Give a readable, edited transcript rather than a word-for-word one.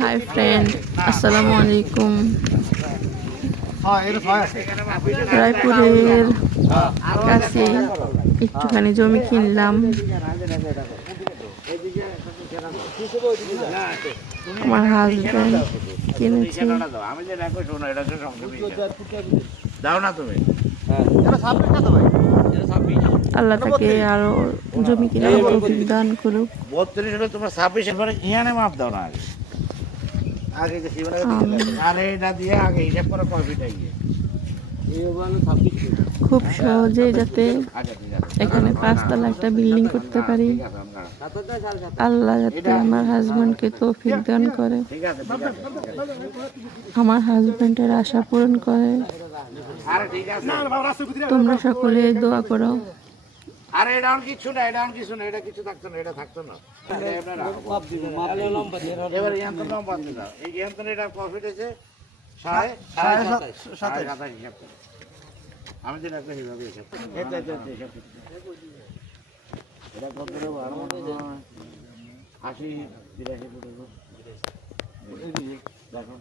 Hi friend, আসসালামু আলাইকুম। রায়পুরের কাছে একটুখানি জমি কিনলাম। আমার হাজবেন্ড কিনেছে। আল্লাহ তাকে আরো জমি কিনে তৌফিক দান করুক। 32 হলে তোমার 26 এর পরে ইয়ানে মাপ দাও না আগে যে আরে এটা দিয়ে আগে হিসাব করে কয়টা গিয়ে খুব সহজে যাতে এখানে 5 তলা একটা বিল্ডিং করতে পারি। আল্লাহ যাতে আমার হাজবেন্ডকে তৌফিক দান করে, আমার হাজবেন্ডের আশা পূরণ করে। তোমরা সকলে দোয়া করো। আরে এটা কিছু না, এটা কিছু না, এটা কিছু থাকতো না, এটা থাকতো না। এবার ইয়ান্ত লম্বা দিন এই ইয়ান্ত এটা প্রফিট আছে 27.5 আমি যেটা একটা হিসাব দিয়েছি এটা কত রে 80 82 দেখো